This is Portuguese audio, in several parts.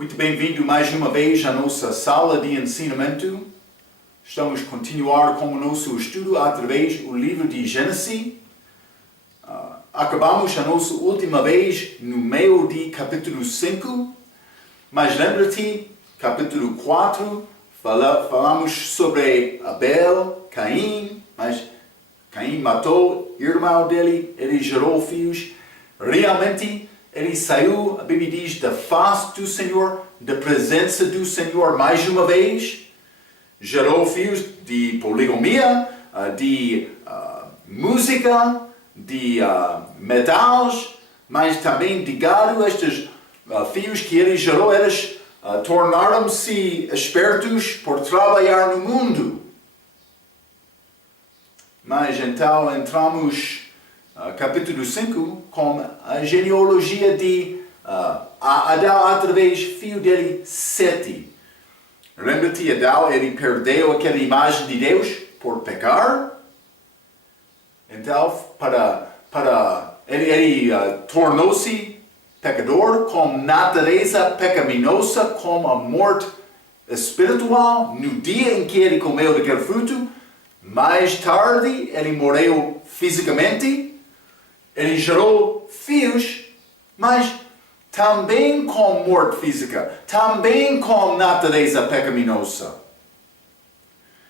Muito bem-vindo mais uma vez à nossa sala de ensinamento. Estamos a continuar com o nosso estudo através do livro de Gênesis. Acabamos a nossa última vez no meio de capítulo 5, mas lembra-te, capítulo 4, falamos sobre Abel, Caim, mas Caim matou o irmão dele, ele gerou filhos. Realmente, ele saiu, a Bíblia diz, da face do Senhor, da presença do Senhor mais uma vez. Gerou filhos de poligamia, de música, de metais, mas também de gado. Estes filhos que ele gerou, eles tornaram-se espertos por trabalhar no mundo. Mas então entramos capítulo 5 com a genealogia de Adão através do filho dele, Sete. Lembra-te, Adão, ele perdeu aquela imagem de Deus por pecar. Então, ele tornou-se pecador com natureza pecaminosa, com a morte espiritual no dia em que ele comeu daquele fruto. Mais tarde, ele morreu fisicamente. Ele gerou filhos, mas também com morte física, também com natureza pecaminosa.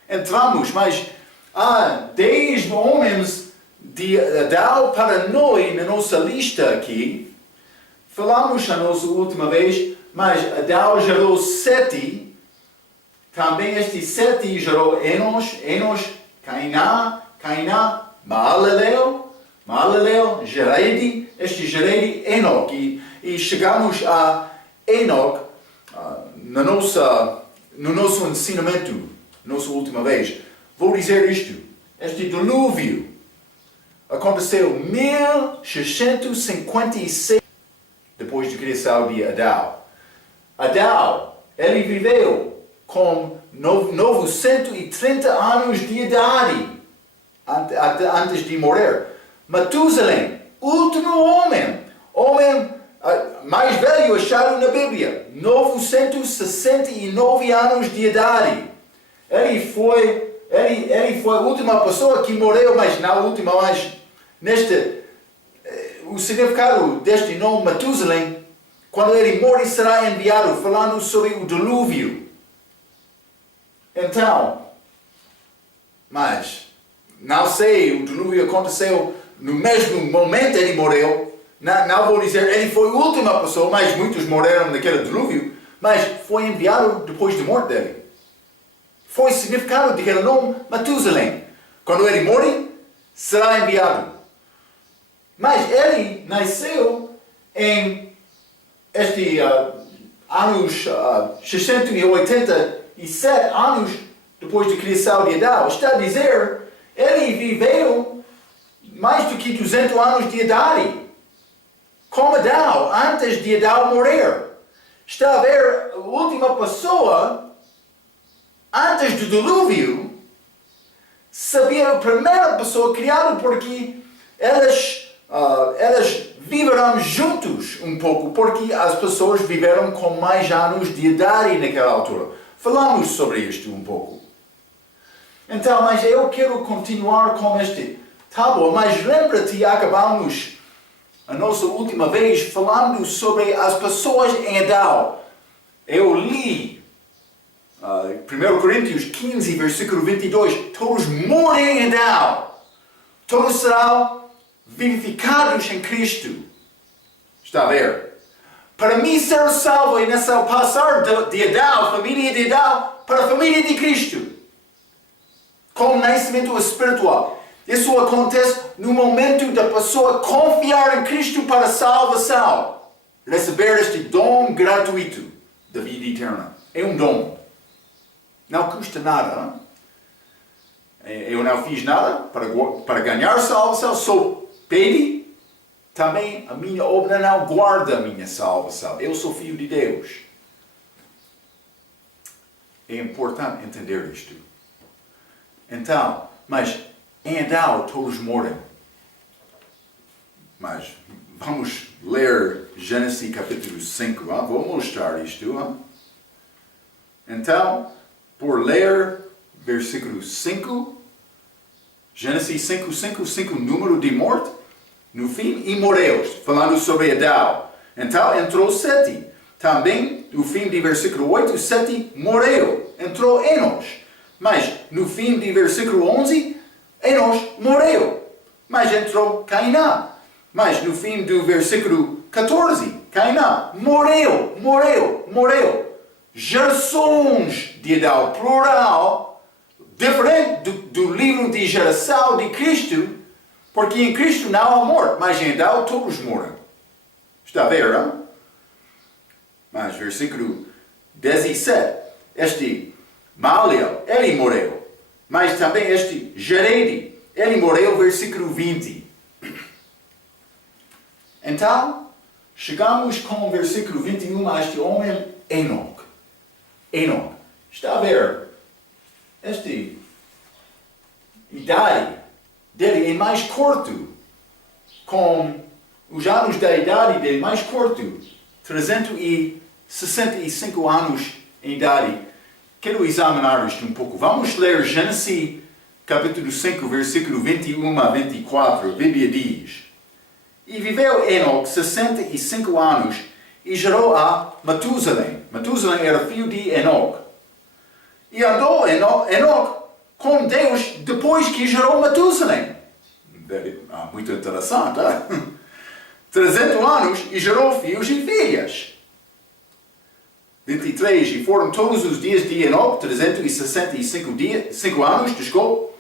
Entramos, mas há 10 homens de Adão para nós na nossa lista aqui. Falamos a nossa última vez, mas Adão gerou Sete. Também este Sete gerou Enos, Cainá, Maalalel, Jered, este Jered, Enoch. E chegamos a Enoch no nosso ensinamento, nossa última vez. Vou dizer isto, este dilúvio aconteceu em 1656, depois da criação de Adão. Adão, ele viveu com 930 anos de idade antes de morrer. Matusalém, último homem mais velho achado na Bíblia, 969 anos de idade. Ele foi a última pessoa que morreu, mas não a última, mas o significado deste nome Matusalém, quando ele morre será enviado, falando sobre o dilúvio. Então, mas não sei, o dilúvio aconteceu no mesmo momento ele morreu. Não vou dizer ele foi a última pessoa, mas muitos morreram naquele dilúvio, mas foi enviado depois da morte dele. Foi o significado daquele nome Matusalém. Quando ele morre, será enviado. Mas ele nasceu em anos 687 anos depois da criação de Adão. Está a dizer, ele viveu mais do que 200 anos de idade, como Adão, antes de Adão morrer. Está a ver, a última pessoa, antes do dilúvio, sabia a primeira pessoa criada porque elas viveram juntos um pouco, porque as pessoas viveram com mais anos de idade naquela altura. Falamos sobre isto um pouco. Então, mas eu quero continuar com este tábua, mas lembra-te, acabamos a nossa última vez falando sobre as pessoas em Adão. Eu li 1 Coríntios 15, versículo 22, todos morrem em Adão, todos serão vivificados em Cristo. Está a ver? Para mim ser salvo é necessário passar de Adão, família de Adão, para a família de Cristo, com o nascimento espiritual. Isso acontece no momento da pessoa confiar em Cristo para a salvação. Receber este dom gratuito da vida eterna. É um dom. Não custa nada. Eu não fiz nada para ganhar salvação. Só pede. Também a minha obra não guarda a minha salvação. Eu sou filho de Deus. É importante entender isto. Então, mas em Adão todos morrem. Mas Vamos ler Gênesis capítulo 5. Vou mostrar isto. Então, por ler versículo 5, Gênesis 5, número de morte, no fim, e morreu, falando sobre Adão. Então, entrou Sete. Também, no fim de versículo 8, Sete morreu. Entrou Enos. Mas, no fim de versículo 11, Enos morreu. Mas entrou Cainã. Mas, no fim do versículo 14, Cainã morreu. Gerações de Adão, plural, diferente do livro de geração de Cristo, porque em Cristo não há morte, mas em Adão todos morrem. Está a ver, não? Mas versículo 17, este Malel, ele morreu. Mas também este Jared, ele morreu, versículo 20. Então, chegamos com o versículo 21 a este homem Enoch. Está a ver? Esta idade dele é mais curto, com os anos da idade dele mais curto, 365 anos em idade. Quero examinar isto um pouco. Vamos ler Gênesis capítulo 5, versículo 21 a 24. A Bíblia diz: E viveu Enoch 65 anos e gerou a Matusalém. Matusalém era filho de Enoch. E andou Enoch com Deus depois que gerou Matusalém. Muito interessante, hein? 300 anos e gerou filhos e filhas. 23. E foram todos os dias de Enoch 365 anos, desculpe.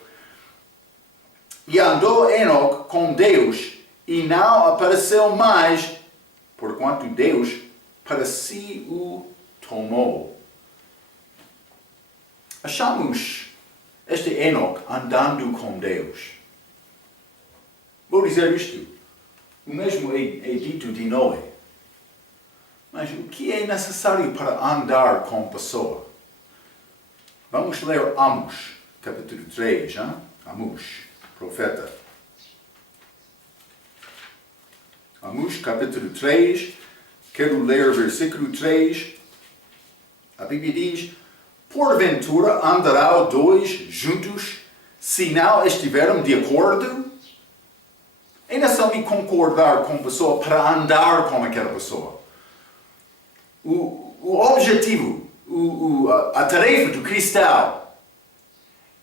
E andou Enoch com Deus e não apareceu mais, porquanto Deus para si o tomou. Achamos este Enoch andando com Deus. Vou dizer isto. O mesmo é dito de Noé. Mas o que é necessário para andar com pessoa? Vamos ler Amos, capítulo 3. Amos, profeta. Amos, capítulo 3. Quero ler versículo 3. A Bíblia diz: Porventura andarão dois juntos, se não estiverem de acordo? É necessário concordar com a pessoa para andar com aquela pessoa. O objetivo, a tarefa do cristão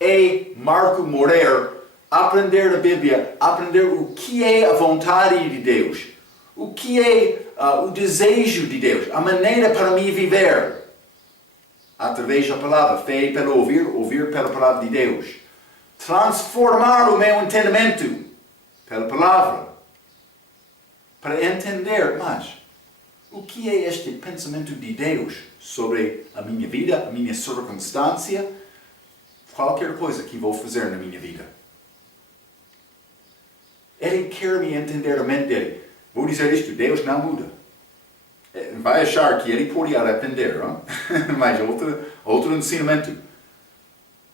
é, Marco Morer, aprender a Bíblia, aprender o que é a vontade de Deus, o que é o desejo de Deus, a maneira para me viver. Através da palavra, fé pelo ouvir pela palavra de Deus. Transformar o meu entendimento pela palavra. Para entender mais o que é este pensamento de Deus sobre a minha vida, a minha circunstância, qualquer coisa que vou fazer na minha vida. Ele quer me entender a mente dele. Vou dizer isto, Deus não muda. Vai achar que ele pode arrepender, não? Mas outro ensinamento.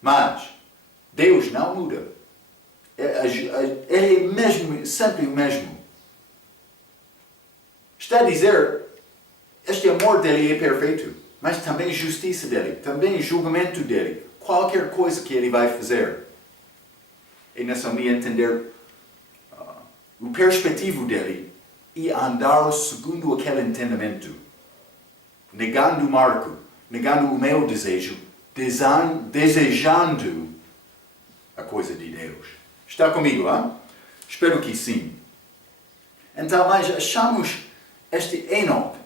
Mas Deus não muda. Ele é mesmo, sempre o mesmo. Está a dizer, este amor dele é perfeito, mas também justiça dele, também julgamento dele. Qualquer coisa que ele vai fazer. É necessário entender o perspectivo dele e andar segundo aquele entendimento. Negando o Marco, negando o meu desejo, desejando a coisa de Deus. Está comigo, hein? Espero que sim. Então, mas achamos este Enoch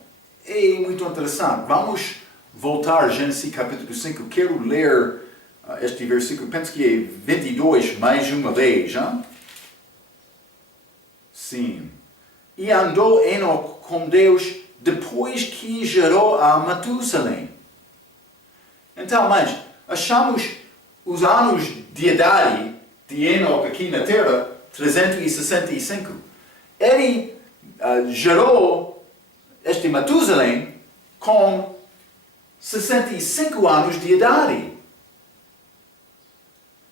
é muito interessante. Vamos voltar a Gênesis capítulo 5. Quero ler este versículo, penso que é 22 mais uma vez. Hein? Sim. E andou Enoch com Deus depois que gerou a Matusalém. Então, mas achamos os anos de idade de Enoch aqui na Terra, 365. Ele gerou este Matusalém com 65 anos de idade.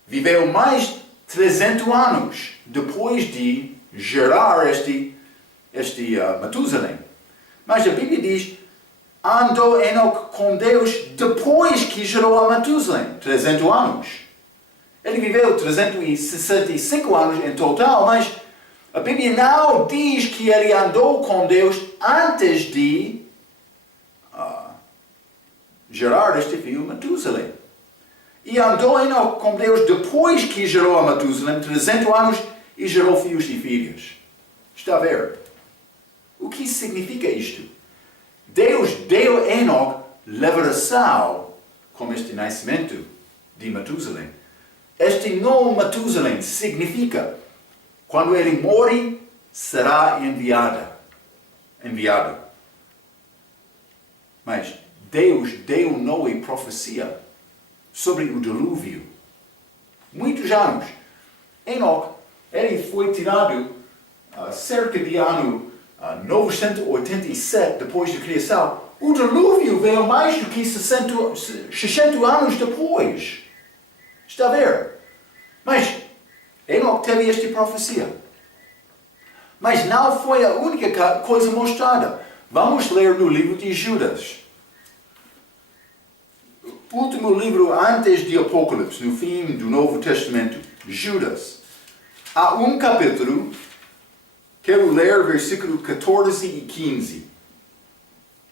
Viveu mais 300 anos depois de gerar este Matusalém. Mas a Bíblia diz, andou Enoque com Deus depois que gerou a Matusalém, 300 anos. Ele viveu 365 anos em total, mas a Bíblia não diz que ele andou com Deus antes de gerar este filho Matusalém. E andou Enoque com Deus depois que gerou a Matusalém, 300 anos, e gerou filhos e filhas. Está a ver? O que significa isto? Deus deu Enoque revelação com este nascimento de Matusalém. Este nome Matusalém significa, quando ele morre, será enviado. Mas Deus deu Noé profecia sobre o dilúvio. Muitos anos. Enoque, ele foi tirado cerca de ano 987 depois da criação. O dilúvio veio mais do que 60 anos depois. Está a ver? Mas Enoque teve esta profecia. Mas não foi a única coisa mostrada. Vamos ler no livro de Judas. O último livro antes de Apocalipse, no fim do Novo Testamento, Judas. Há um capítulo, quero ler versículo 14 e 15.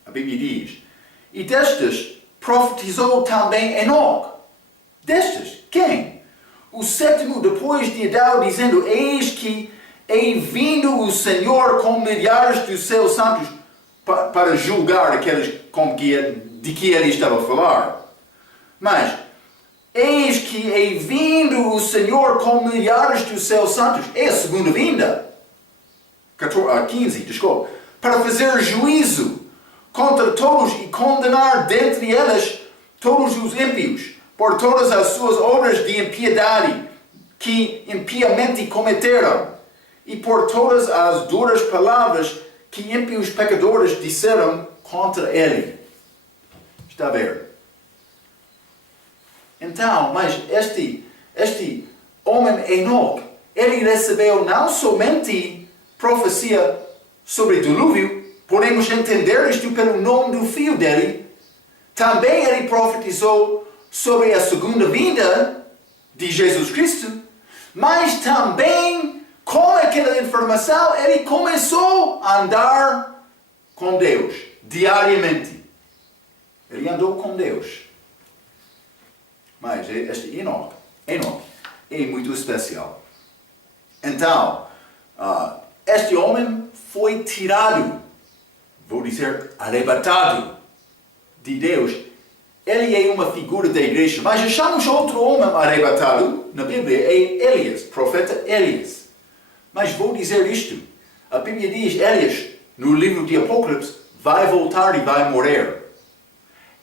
A Bíblia diz, e destes profetizou também Enoque. Destes, quem? O sétimo depois de Adão, dizendo, eis que é vindo o Senhor com milhares dos seus santos para julgar aqueles de que ele estava a falar. Mas, eis que é vindo o Senhor com milhares dos seus santos. É a segunda vinda. 15, desculpa. Para fazer juízo contra todos e condenar dentre eles todos os ímpios, por todas as suas obras de impiedade que impiamente cometeram, e por todas as duras palavras que ímpios pecadores disseram contra ele. Está a ver? Então, mas este homem Enoque, ele recebeu não somente profecia sobre o dilúvio, podemos entender isto pelo nome do filho dele, também ele profetizou sobre a segunda vinda de Jesus Cristo, mas também com aquela informação ele começou a andar com Deus diariamente. Ele andou com Deus. Mas este Enoque é muito especial. Então, este homem foi tirado, vou dizer, arrebatado de Deus. Ele é uma figura da igreja, mas achamos outro homem arrebatado na Bíblia, é Elias, profeta Elias. Mas vou dizer isto, a Bíblia diz, Elias, no livro de Apocalipse, vai voltar e vai morrer.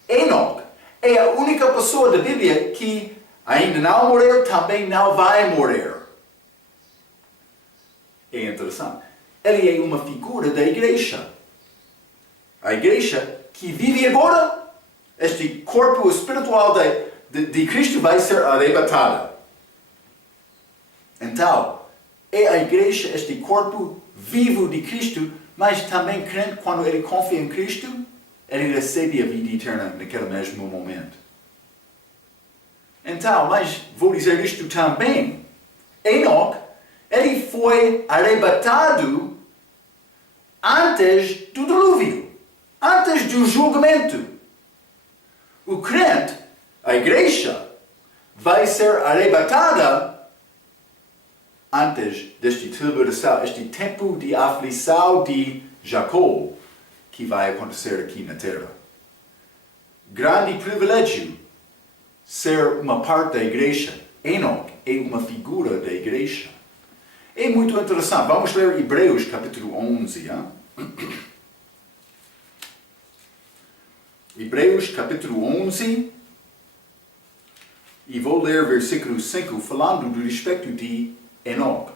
Enoque é a única pessoa da Bíblia que ainda não morreu, também não vai morrer. É interessante. Ele é uma figura da igreja. A igreja que vive agora, este corpo espiritual de Cristo vai ser arrebatada. Então, é a igreja, este corpo vivo de Cristo, mas também crente, quando ele confia em Cristo, ele recebe a vida eterna naquele mesmo momento. Então, mas vou dizer isto também. Enoque, ele foi arrebatado antes do dilúvio, antes do julgamento. O crente, a igreja, vai ser arrebatada antes deste tribulação, este tempo de aflição de Jacó, que vai acontecer aqui na Terra. Grande privilégio ser uma parte da igreja. Enoque é uma figura da igreja. É muito interessante. Vamos ler Hebreus capítulo 11. Hebreus capítulo 11. E vou ler versículo 5, falando do respeito de Enoque.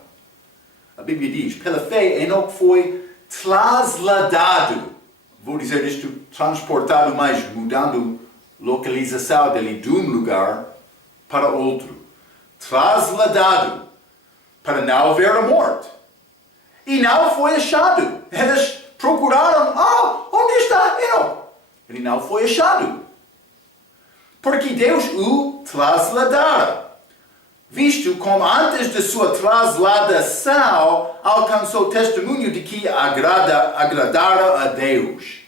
A Bíblia diz, pela fé, Enoque foi trasladado. Vou dizer isto, transportado, mas mudando localização dele de um lugar para outro. Trasladado, para não haver a morte. E não foi achado. Eles procuraram, onde está Enoque? Ele não foi achado. Porque Deus o trasladara. Visto como antes de sua trasladação alcançou testemunho de que agradara a Deus.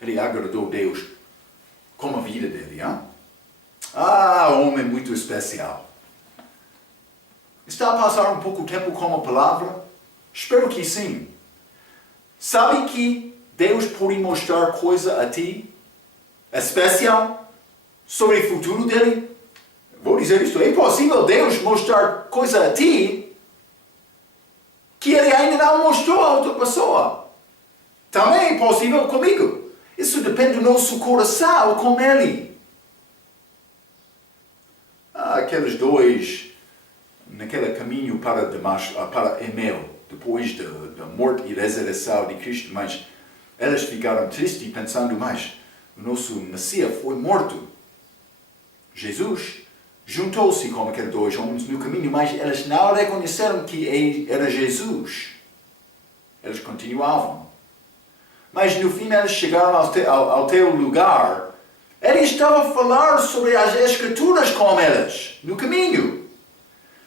Ele agradou a Deus com a vida dele. Hein? Homem muito especial. Está a passar um pouco tempo com a palavra? Espero que sim. Sabe que Deus pode mostrar coisa a ti especial sobre o futuro dele? Vou dizer isto, é possível Deus mostrar coisa a ti que Ele ainda não mostrou a outra pessoa. Também é possível comigo. Isso depende do nosso coração com Ele. Aqueles dois, naquele caminho para Damasco, para Emel, depois da morte e ressurreição de Cristo, mas eles ficaram tristes pensando, mas o nosso Messias foi morto. Jesus juntou-se com aqueles dois homens no caminho, mas eles não reconheceram que era Jesus. Eles continuavam. Mas no fim eles chegaram ao teu lugar. Ele estava a falar sobre as Escrituras com eles, no caminho.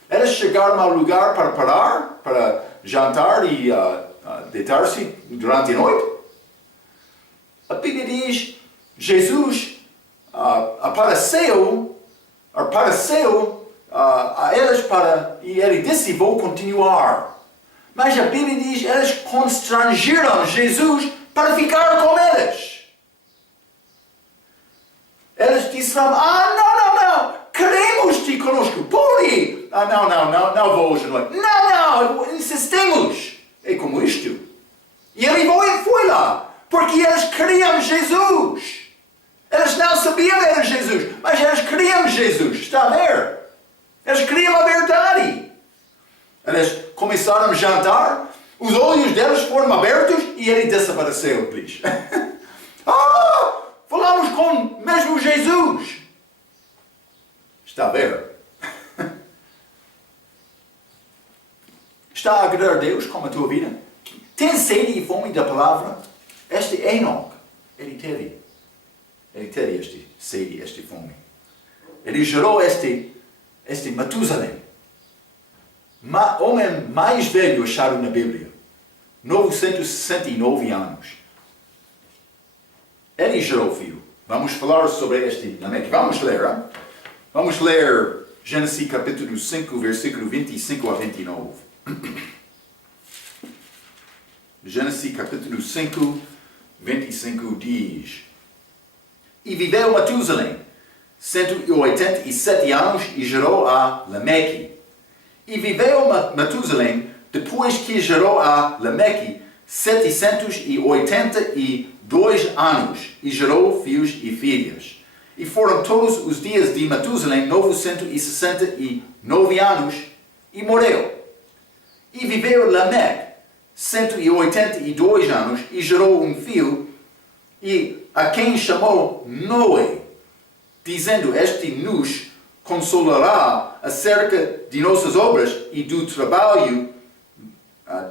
Eles chegaram ao lugar para parar, para jantar e deitar-se durante a noite. A Bíblia diz, Jesus apareceu a eles e ele disse, vou continuar. Mas a Bíblia diz, eles constrangeram Jesus para ficar com eles. Eles disseram, não, queremos-te conosco, pode. Não vou hoje à noite. Não, insistimos. É como isto. E ele foi lá, porque eles queriam Jesus. Eles não sabiam que era Jesus, mas eles queriam Jesus, está a ver? Eles queriam a verdade. Eles começaram a jantar, os olhos deles foram abertos e ele desapareceu, diz. Falamos com mesmo Jesus. Está a ver? Está a agradar a Deus com a tua vida? Tem sede e fome da palavra? Este Enoque, ele teve este sede, este fome. Ele gerou este Matusalém. Homem mais velho achado na Bíblia. 969 anos. Ele gerou filho. Vamos falar sobre este Lameque. Vamos ler, hein? Vamos ler Gênesis capítulo 5, versículo 25 a 29. Gênesis capítulo 5, 25 diz: E viveu Matusalém 187 anos e gerou a Lameque. E viveu Matusalém, depois que gerou a Lameque, 782 anos, e gerou filhos e filhas. E foram todos os dias de Matusalém 969 anos, e morreu. E viveu Lameque 182 anos, e gerou um filho, e a quem chamou Noé, dizendo: Este nos consolará acerca de nossas obras e do trabalho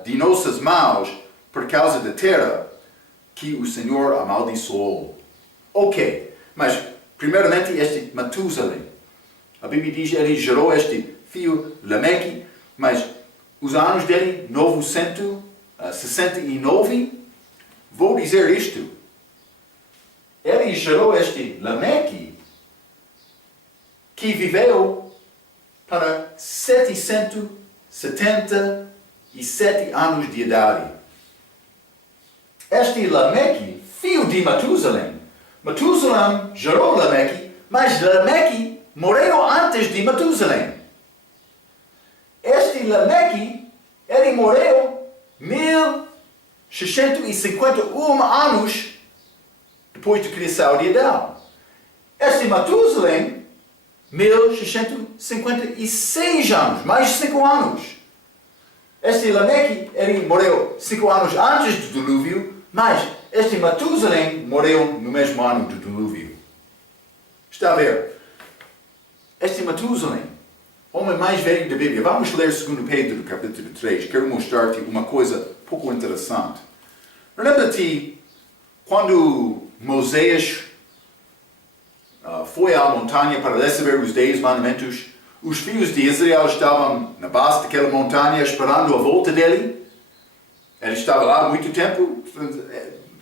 de nossas mãos, por causa da terra que o Senhor amaldiçoou. Ok, mas primeiramente este Matusalém. A Bíblia diz que ele gerou este filho Lameque, mas os anos dele, 969, vou dizer isto. Ele gerou este Lameque, que viveu para 777 anos de idade. Este Lameque, filho de Matusalém. Matusalém gerou Lameque, mas Lameque morreu antes de Matusalém. Este Lameque, ele morreu 1651 anos depois da criação de Adão. Este Matusalém, 1656 anos, mais de 5 anos. Este Lameque, ele morreu 5 anos antes do dilúvio, mas este Matusalém morreu no mesmo ano do dilúvio. Está a ver? Este Matusalém, homem mais velho da Bíblia. Vamos ler 2 Pedro, capítulo 3. Quero mostrar-te uma coisa pouco interessante. Lembra-te quando Moisés foi à montanha para receber os 10 mandamentos? Os filhos de Israel estavam na base daquela montanha esperando a volta dele. Ele estava lá há muito tempo,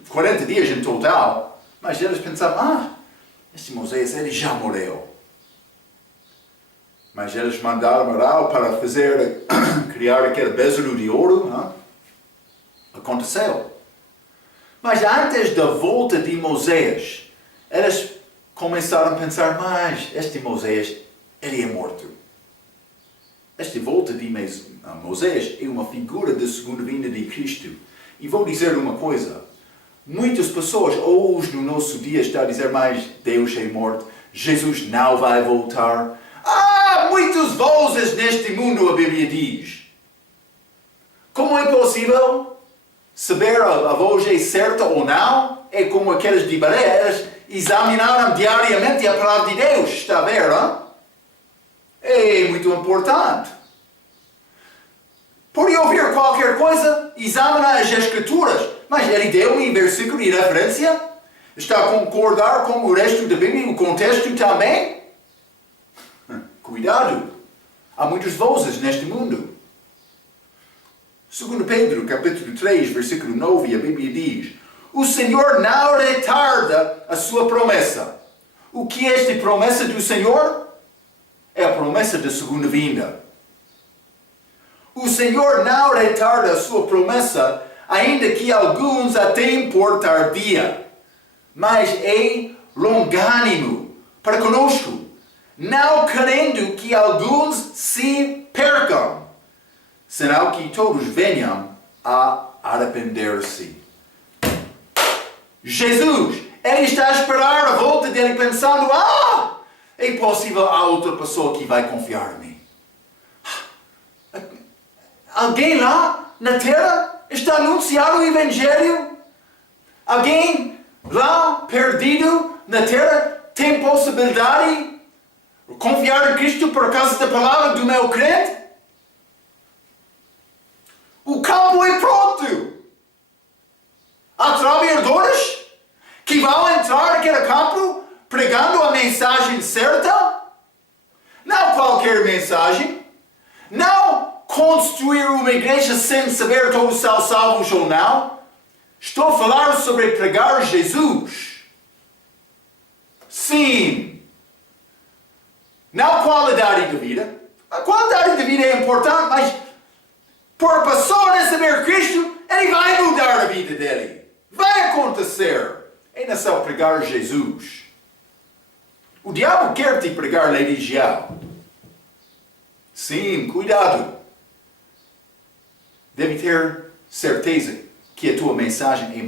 40 dias em total. Mas eles pensavam, este Moisés, ele já morreu. Mas eles mandaram Arão para criar aquele bezerro de ouro. Aconteceu. Mas antes da volta de Moisés, eles começaram a pensar, mas este Moisés, ele é morto. Esta volta de Moisés é uma figura da segunda vinda de Cristo. E vou dizer uma coisa. Muitas pessoas hoje no nosso dia estão a dizer, mas Deus é morto. Jesus não vai voltar. Há muitas vozes neste mundo, a Bíblia diz. Como é possível saber a voz é certa ou não? É como aqueles de Baré, eles examinaram diariamente a palavra de Deus. Está a ver, não? É muito importante. Por ouvir qualquer coisa, examina as Escrituras. Mas ele deu-me versículo de referência? Está a concordar com o resto da Bíblia, o contexto também? Cuidado. Há muitas vozes neste mundo. 2 Pedro, capítulo 3, versículo 9, a Bíblia diz: o Senhor não retarda a sua promessa. O que é esta promessa do Senhor? É a promessa da segunda vinda. O Senhor não retarda a sua promessa, ainda que alguns a tenham por tardia, mas é longânimo para conosco, não querendo que alguns se percam, senão que todos venham a arrepender-se. Jesus, ele está a esperar a volta dele pensando, é possível há outra pessoa que vai confiar em mim. Alguém lá na terra está a anunciar o Evangelho? Alguém lá perdido na terra tem possibilidade de confiar em Cristo por causa da palavra do meu crente? O campo é pronto. Há trabalhadores que vão entrar naquele campo pregando a mensagem certa? Não qualquer mensagem. Não construir uma igreja sem saber todos são salvos ou não. Estou a falar sobre pregar Jesus. Sim. Não qualidade de vida. A qualidade de vida é importante, mas por a pessoa receber Cristo, ele vai mudar a vida dele. Vai acontecer. É só pregar Jesus. O diabo quer te pregar religião. Sim, cuidado. Deve ter certeza que a tua mensagem é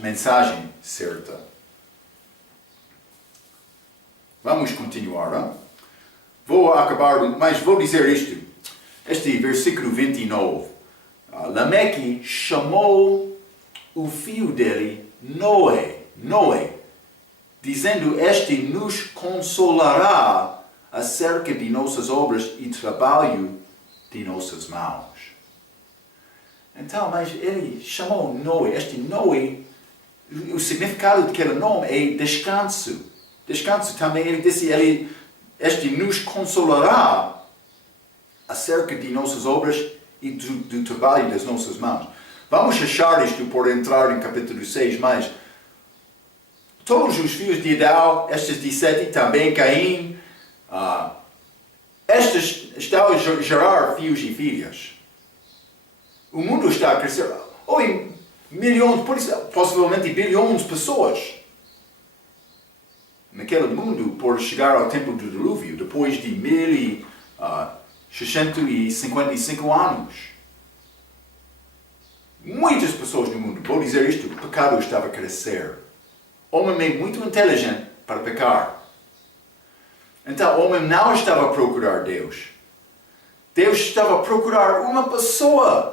mensagem certa. Vamos continuar. Hein? Vou acabar, mas vou dizer isto. Este versículo 29. Lameque chamou o filho dele Noé, dizendo, este nos consolará acerca de nossas obras e trabalho de nossas mãos. Então, mas ele chamou Noé. Este Noé, o significado daquele nome é descanso. Descanso também, ele disse, este nos consolará acerca de nossas obras e do trabalho das nossas mãos. Vamos achar isto por entrar em capítulo 6, mas todos os filhos de Adão, estes de Sete, também Caim, estes estão a gerar filhos e filhas. O mundo está a crescer. Hoje, milhões, possivelmente bilhões de pessoas naquele mundo por chegar ao tempo do dilúvio, depois de 1655 anos. Muitas pessoas no mundo, vou dizer isto, o pecado estava a crescer. O homem é muito inteligente para pecar. Então, o homem não estava a procurar Deus. Deus estava a procurar uma pessoa.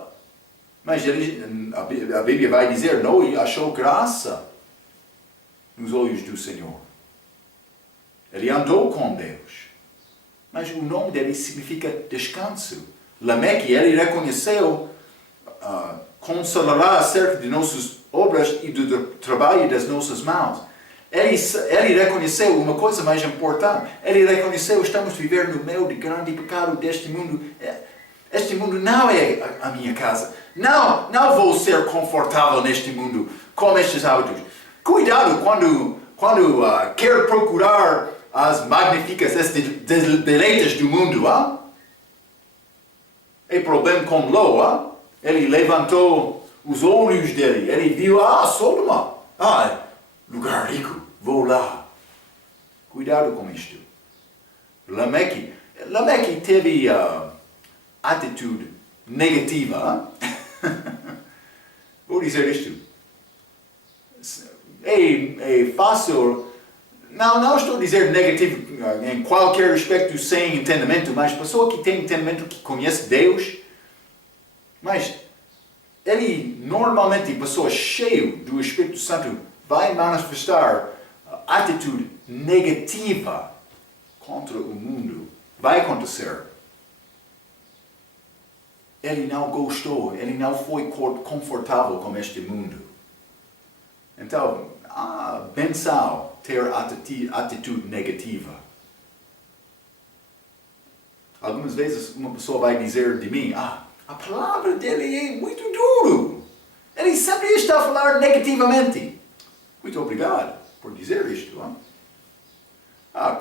Mas a Bíblia vai dizer, Noé achou graça nos olhos do Senhor. Ele andou com Deus. Mas o nome dele significa descanso. Lameque, ele reconheceu, consolará acerca de nossas obras e do trabalho das nossas mãos. Ele reconheceu uma coisa mais importante. Ele reconheceu, estamos a viver no meio de grande pecado deste mundo. Este mundo não é a minha casa. Não vou ser confortável neste mundo com estes hábitos. Cuidado quando quer procurar as magníficas deleites do mundo. É problema com Ló. Ele levantou os olhos dele. Ele viu, Sodoma. Lugar rico. Vou lá. Cuidado com isto. Lameque teve atitude negativa. Vou dizer isto. É fácil. Não estou a dizer negativo em qualquer aspecto sem entendimento, mas pessoa que tem entendimento, que conhece Deus, mas ele normalmente, pessoa cheia do Espírito Santo, vai manifestar atitude negativa contra o mundo. Vai acontecer. Ele não gostou, ele não foi confortável com este mundo. Então, benção ter atitude negativa. Algumas vezes uma pessoa vai dizer de mim, a palavra dele é muito duro. Ele sempre está a falar negativamente. Muito obrigado por dizer isto.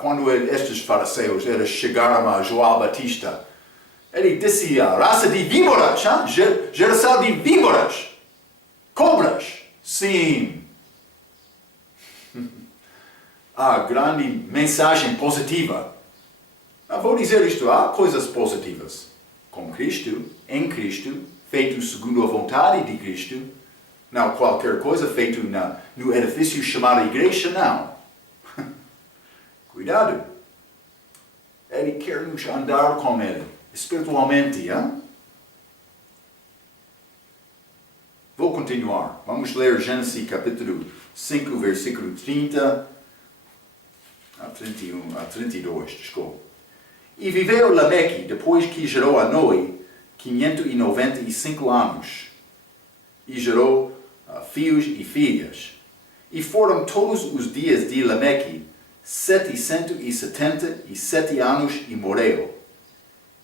Quando estes fariseus chegaram a João Batista, ele disse a raça de víboras, geração de víboras, cobras. Sim. Grande mensagem positiva. Vou dizer isto, há coisas positivas. Com Cristo, em Cristo, feito segundo a vontade de Cristo. Não qualquer coisa feito no edifício chamado igreja, não. Cuidado. Ele quer nos andar com Ele, espiritualmente. Vou continuar. Vamos ler Gênesis capítulo 5, versículo 30 a 32, desculpa. E viveu Lameque, depois que gerou a Noé, 595 anos. E gerou filhos e filhas. E foram todos os dias de Lameque 777 anos e morreu.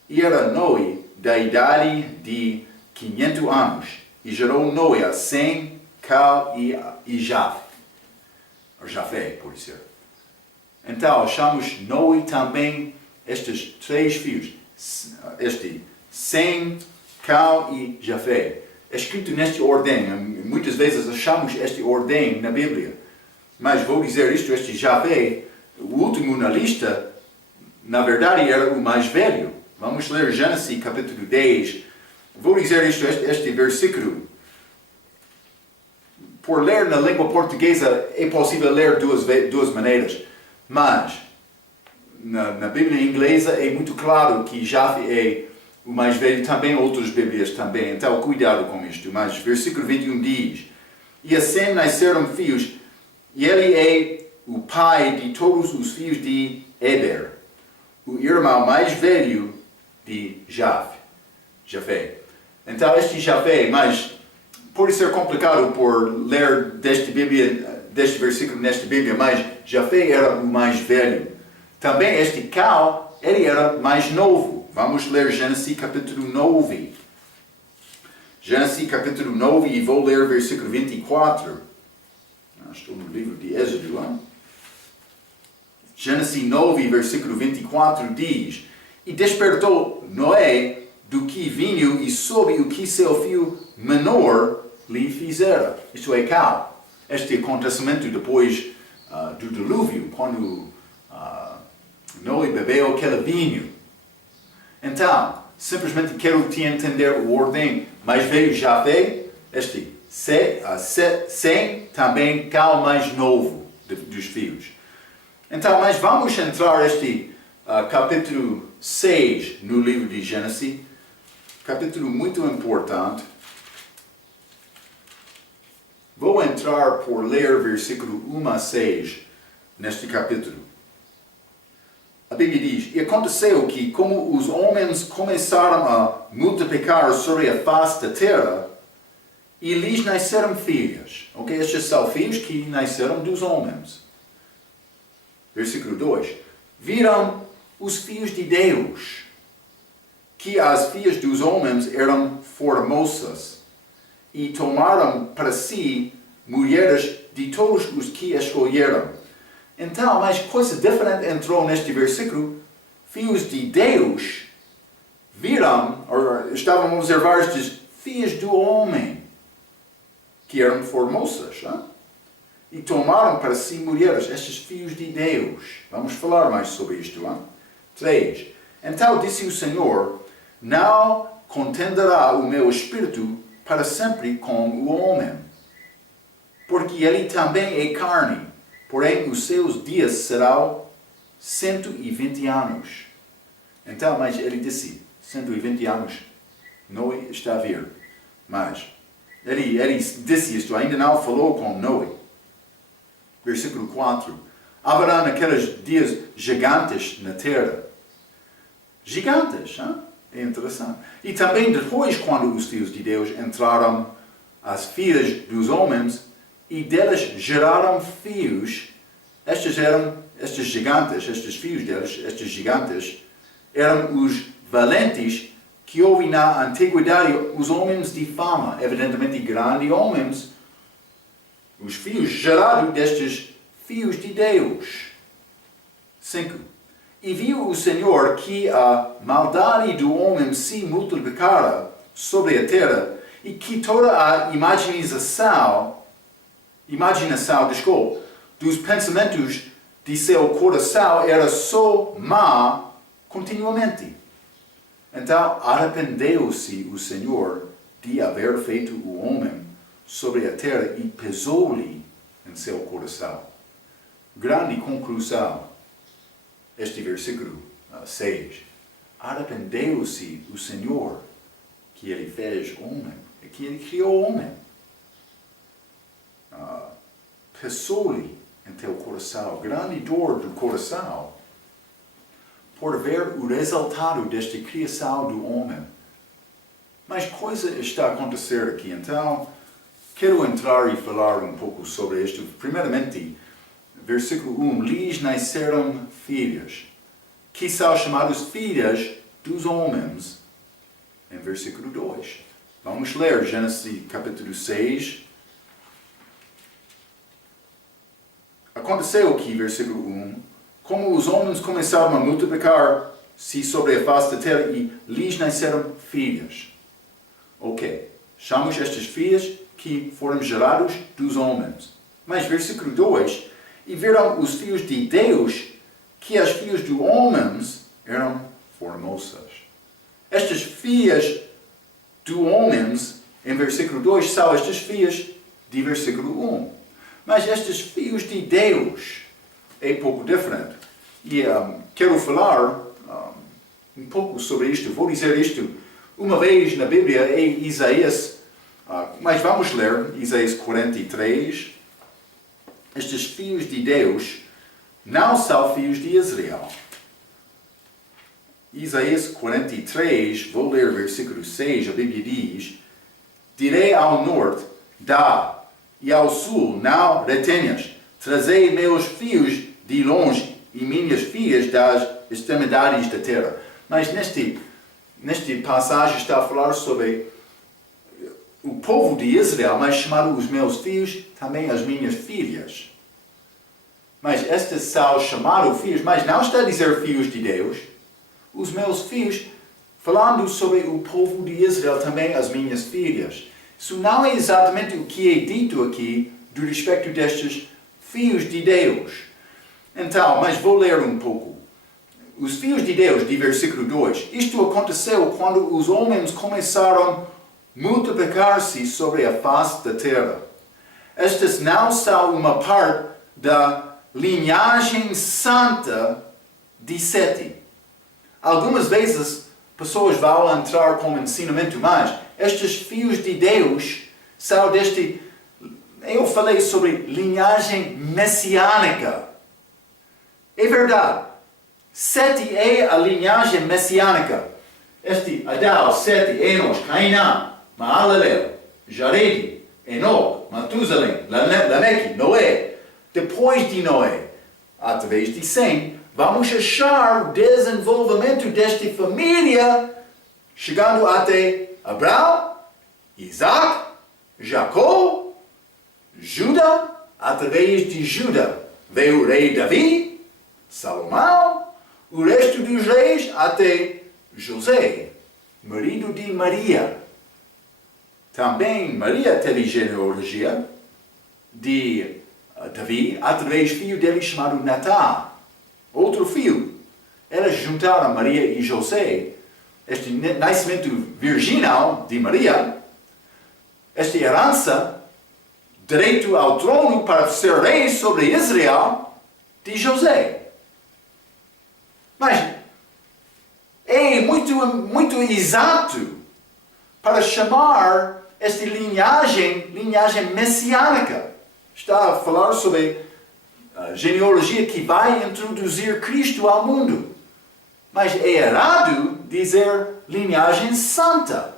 E era Noé da idade de 500 anos. E gerou Noé a Sem, Cal e Jafé, por ser. Então, achamos Noé também estes três filhos. Sem, Cal e Jafé. Escrito nesta ordem. Muitas vezes achamos esta ordem na Bíblia. Mas vou dizer isto, este Jafé, o último na lista, na verdade era o mais velho. Vamos ler Gênesis capítulo 10. Vou dizer isto, este versículo. Por ler na língua portuguesa é possível ler duas maneiras. Mas na Bíblia inglesa é muito claro que Jafé é o mais velho, também outras Bíblias também. Então cuidado com isto. Mas versículo 21 diz: E a Sem nasceram filhos, e ele é o pai de todos os filhos de Eber, o irmão mais velho de Jafé. Então este Jafé, mas pode ser complicado por ler deste versículo nesta Bíblia, mas Jafé era o mais velho. Também este Cal, ele era mais novo. Vamos ler Gênesis capítulo 9. Gênesis capítulo 9 e vou ler versículo 24. Estou no livro de Êxodo. Gênesis 9, versículo 24 diz: E despertou Noé do que vinho e soube o que seu filho menor lhe fizera. Isto é, Cal. Este acontecimento depois do dilúvio, quando Noé bebeu aquele vinho. Então, simplesmente quero te entender a ordem. Mais velho Jafé, este Sem, também Cal mais novo dos filhos. Então, mas vamos entrar este capítulo 6 no livro de Gênesis. Capítulo muito importante. Vou entrar por ler versículo 1 a 6 neste capítulo. A Bíblia diz, e aconteceu que, como os homens começaram a multiplicar sobre a face da terra, e lhes nasceram filhos. Ok? Estes são filhos que nasceram dos homens. Versículo 2. Viram os filhos de Deus, que as filhas dos homens eram formosas, e tomaram para si mulheres de todos os que escolheram. Então, mas coisa diferente entrou neste versículo. Filhos de Deus viram, ou estavam a observar estes filhos do homem, que eram formosas, e tomaram para si mulheres, estes filhos de Deus. Vamos falar mais sobre isto. 3. Então disse o Senhor, não contenderá o meu espírito para sempre com o homem, porque ele também é carne, porém os seus dias serão 120 anos. Então, mas ele disse, 120 anos, Noé está a vir. Mas ele disse isto, ainda não falou com Noé. Versículo 4. Haverá naqueles dias gigantes na terra. Gigantes, é interessante. E também depois, quando os filhos de Deus entraram as filhas dos homens, e delas geraram filhos, estes gigantes, estes filhos deles, estes gigantes, eram os valentes que houve na antiguidade, os homens de fama, evidentemente grandes homens, os filhos gerados destes filhos de Deus. 5. E viu o Senhor que a maldade do homem se multiplicara sobre a terra, e que toda a imaginação, dos pensamentos de seu coração era só má continuamente. Então arrependeu-se o Senhor de haver feito o homem sobre a terra e pesou-lhe em seu coração. Grande conclusão, este versículo 6. Arrependeu-se o Senhor que ele fez homem, que ele criou o homem. Pesou-lhe em teu coração, grande dor do coração, por ver o resultado desta criação do homem. Mas coisa está a acontecer aqui, então quero entrar e falar um pouco sobre isto. Primeiramente, versículo 1, lhes nasceram filhas, que são chamados filhas dos homens, em versículo 2. Vamos ler Gênesis capítulo 6. Aconteceu que, versículo 1, como os homens começaram a multiplicar-se sobre a face da terra e lhes nasceram filhas. Ok, chamamos estas filhas que foram gerados dos homens. Mas versículo 2, e viram os filhos de Deus que as filhas dos homens eram formosas. Estas filhas dos homens, em versículo 2, são estas filhas de versículo 1. Mas estes filhos de Deus é pouco diferente. E quero falar um pouco sobre isto. Vou dizer isto uma vez na Bíblia, é Isaías, mas vamos ler Isaías 43. Estes filhos de Deus não são filhos de Israel. Isaías 43, vou ler versículo 6, a Bíblia diz, direi ao norte, dá, e ao sul, não retenhas. Trazei meus filhos de longe e minhas filhas das extremidades da terra. Mas neste passagem está a falar sobre o povo de Israel, mas chamaram os meus filhos também as minhas filhas. Mas estes são chamados filhos, mas não está a dizer filhos de Deus. Os meus filhos, falando sobre o povo de Israel, também as minhas filhas. Isso não é exatamente o que é dito aqui do respeito destes filhos de Deus. Então, mas vou ler um pouco. Os filhos de Deus, de versículo 2. Isto aconteceu quando os homens começaram a multiplicar-se sobre a face da terra. Estas não são uma parte da linhagem santa de Sete. Algumas vezes, pessoas vão entrar com ensinamento, mas estes filhos de Deus são deste... Eu falei sobre linhagem messiânica. É verdade. Sete é a linhagem messiânica. Este Adão, Sete, Enos, Cainã, Maalalel, Jared, Enoque, Matusalém, Lameque, Noé. Depois de Noé, através de Sem, vamos achar o desenvolvimento desta família, chegando até Abraão, Isaac, Jacó, Judá. Através de Judá veio o rei Davi, Salomão, o resto dos reis até José, marido de Maria. Também Maria teve genealogia de Davi através do filho dele chamado Natã, outro filho. Elas juntaram Maria e José. Este nascimento virginal de Maria, esta herança, direito ao trono para ser rei sobre Israel, de José. Mas é muito exato para chamar esta linhagem messiânica. Está a falar sobre a genealogia que vai introduzir Cristo ao mundo. Mas é errado dizer linhagem santa.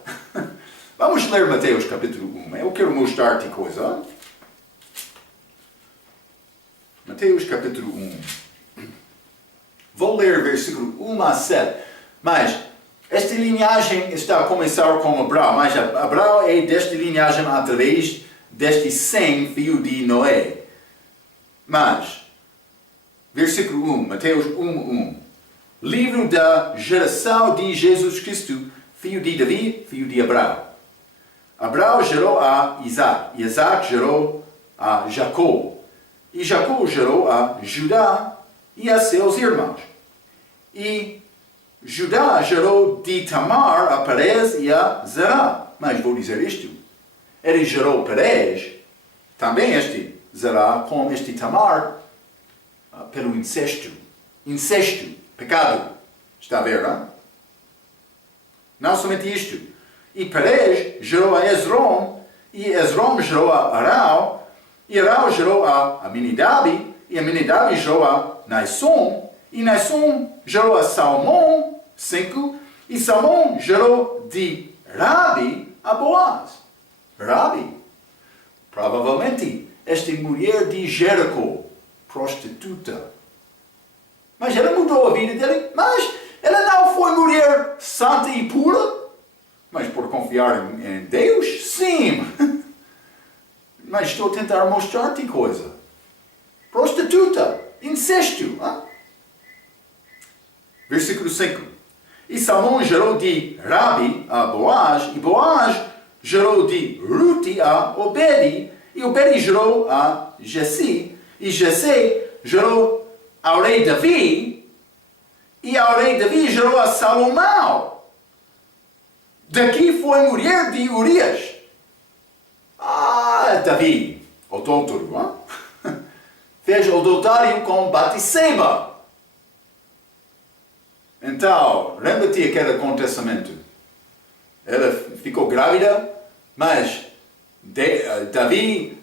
Vamos ler Mateus capítulo 1. Eu quero mostrar-te coisa. Mateus capítulo 1. Vou ler versículo 1 a 7. Mas esta linhagem está a começar com Abraão. Mas Abraão é desta linhagem através deste Sem, filho de Noé. Mas, versículo 1, Mateus 1. Livro da geração de Jesus Cristo, filho de Davi, filho de Abraão. Abraão gerou a Isaac. Isaac gerou a Jacó. E Jacó gerou a Judá e a seus irmãos. E Judá gerou de Tamar a Perez e a Zerá. Mas vou dizer isto. Ele gerou Perez, também este Zerá, com este Tamar, pelo incesto. Incesto, pecado. Está a ver, não? Não somente isto. E Perez gerou a Esrom, e Esrom gerou a Arão, e Arão gerou a Aminadab, e Aminadab gerou a Naasson, e Naasson gerou a Salmão, 5, e Salmão gerou de Rabi a Boaz. Rabi, provavelmente, esta mulher de Jericó, prostituta. Mas ela mudou a vida dele, mas ela não foi mulher santa e pura. Mas por confiar em Deus, sim. Mas estou a tentar mostrar-te coisa. Prostituta, incesto. Hein? Versículo 5. E Salmão gerou de Rabi a Boaz, e Boaz gerou de Ruti a Obedi, e Obedi gerou a Jessé, e Jessé gerou ao rei Davi, e ao rei Davi gerou a Salomão. Daqui foi mulher de Urias. Davi, adúltero, fez adultério com Batseba. Então, lembra-te aquele acontecimento. Ela ficou grávida, mas Davi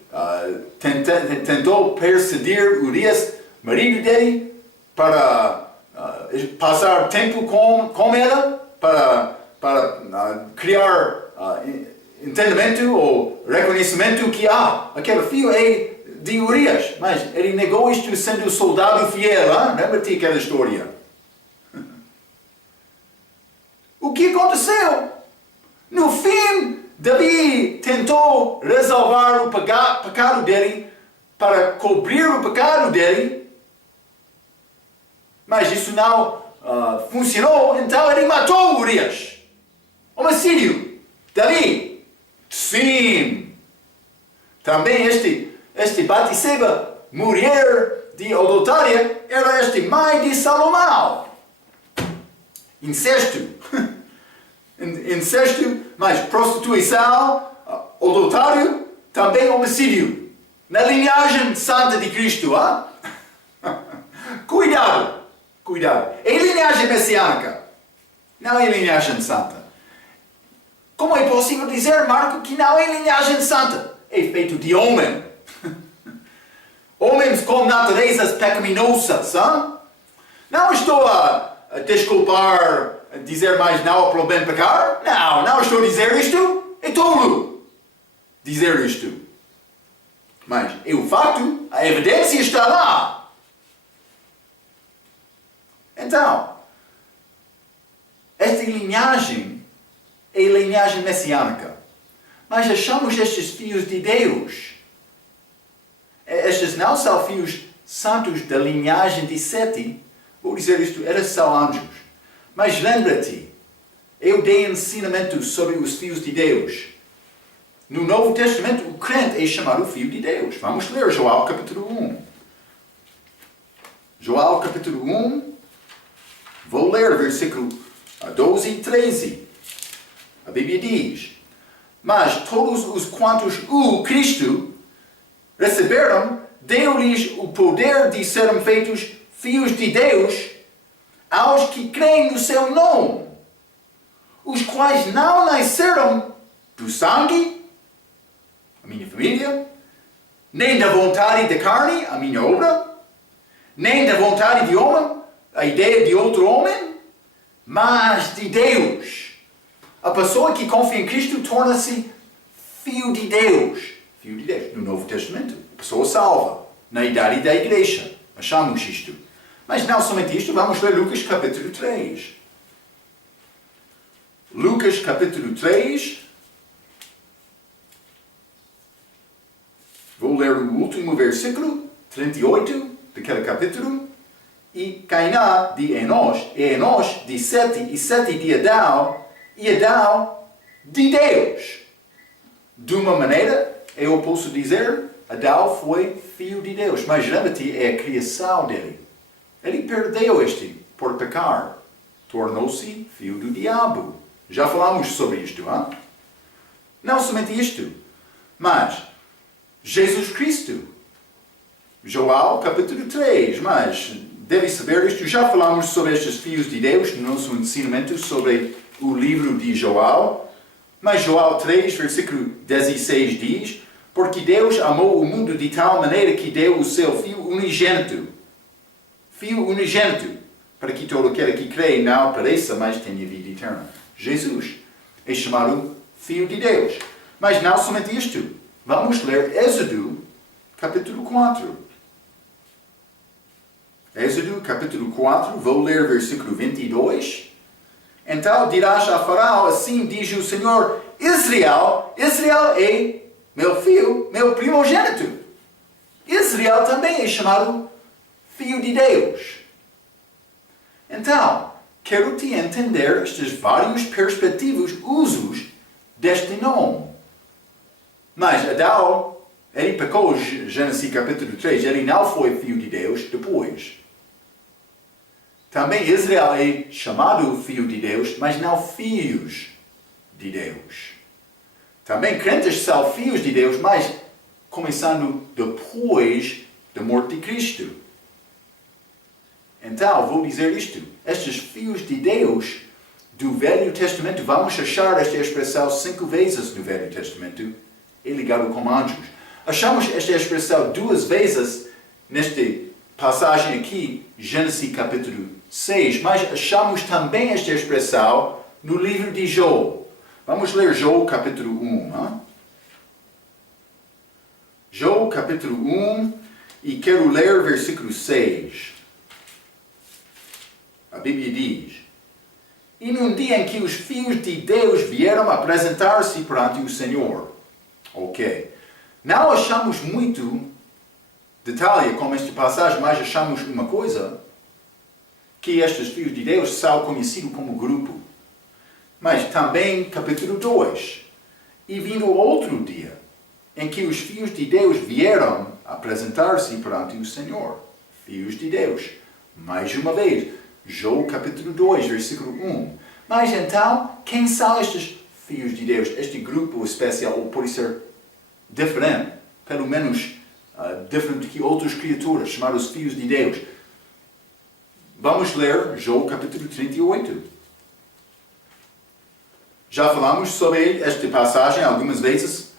tentou persuadir Urias, marido dele, para passar tempo com ela, para criar entendimento ou reconhecimento que aquele filho é de Urias. Mas ele negou isto sendo soldado fiel. Lembra-te aquela história. O que aconteceu? No fim, Davi tentou resolver o pecado dele para cobrir o pecado dele. Mas isso não funcionou, então ele matou Urias. Homicídio. Davi. Sim. Também este Batseba, mulher de adultéria, era mãe de Salomão. Incesto. Incesto, mas prostituição, adultério, também homicídio. Na linhagem santa de Cristo, Cuidado. É linhagem messiânica. Não é linhagem santa. Como é possível dizer, Marco, que não é linhagem santa? É feito de homem. Homens com naturezas pecaminosas, Não estou a desculpar, a dizer mais não há problema pecar. Não estou a dizer isto. É tolo dizer isto. Mas é o facto, a evidência está lá. Então, esta linhagem é a linhagem messiânica. Mas achamos estes filhos de Deus. Estes não são filhos santos da linhagem de Sete. Vou dizer isto, eram só anjos. Mas lembra-te, eu dei ensinamento sobre os filhos de Deus. No Novo Testamento, o crente é chamado filho de Deus. Vamos ler Joel capítulo 1. Joel capítulo 1, vou ler versículo 12 e 13. A Bíblia diz: mas todos os quantos o Cristo receberam, deu-lhes o poder de serem feitos filhos de Deus aos que creem no seu nome, os quais não nasceram do sangue, a minha família, nem da vontade da carne, a minha obra, nem da vontade de homem, a ideia de outro homem, mas de Deus. A pessoa que confia em Cristo torna-se filho de Deus. Filho de Deus. No Novo Testamento, a pessoa salva. Na idade da igreja. Achamos isto. Mas não somente isto, vamos ler Lucas capítulo 3. Lucas capítulo 3. Vou ler o último versículo, 38, daquele capítulo. E Cainá de Enós, e Enós de Sete, e Sete de Adão, e Adão de Deus. De uma maneira, eu posso dizer, Adão foi filho de Deus. Mas lembra-te, é a criação dele. Ele perdeu este por pecar. Tornou-se filho do diabo. Já falamos sobre isto, hein? Não somente isto, mas Jesus Cristo. Joel capítulo 3, mas deve saber isto. Já falamos sobre estes filhos de Deus no nosso ensinamento sobre o livro de Joel. Mas Joel 3, versículo 16 diz: porque Deus amou o mundo de tal maneira que deu o seu Filho unigênito. Filho unigênito, para que todo aquele que crê não pereça, mas tenha vida eterna. Jesus é chamado Filho de Deus. Mas não somente isto. Vamos ler Êxodo capítulo 4. Êxodo capítulo 4, vou ler versículo 22. Então dirás a Faraó, assim diz o Senhor: Israel é meu filho, meu primogênito. Israel também é chamado filho de Deus. Então, quero te entender estes vários perspectivos, usos deste nome. Mas Adão, ele pecou, Gênesis capítulo 3, ele não foi filho de Deus depois. Também Israel é chamado filho de Deus, mas não filhos de Deus. Também crentes são filhos de Deus, mas começando depois da morte de Cristo. Então, vou dizer isto. Estes filhos de Deus do Velho Testamento, vamos achar esta expressão 5 vezes no Velho Testamento, é ligado com anjos. Achamos esta expressão 2 vezes nesta passagem aqui, Gênesis capítulo 6, mas achamos também esta expressão no livro de Joel. Vamos ler Joel capítulo 1. Hein? Joel capítulo 1, e quero ler versículo 6. A Bíblia diz: e num dia em que os filhos de Deus vieram apresentar-se perante o Senhor. Ok. Não achamos muito detalhe com esta passagem, mas achamos uma coisa, que estes filhos de Deus são conhecidos como grupo. Mas também capítulo 2. E vindo outro dia, em que os filhos de Deus vieram apresentar-se perante o Senhor. Filhos de Deus. Mais uma vez, Joel capítulo 2, versículo 1. Mas então, quem são estes filhos de Deus? Este grupo especial pode ser diferente, pelo menos diferente que outras criaturas, chamados filhos de Deus. Vamos ler Joel capítulo 38. Já falamos sobre esta passagem algumas vezes.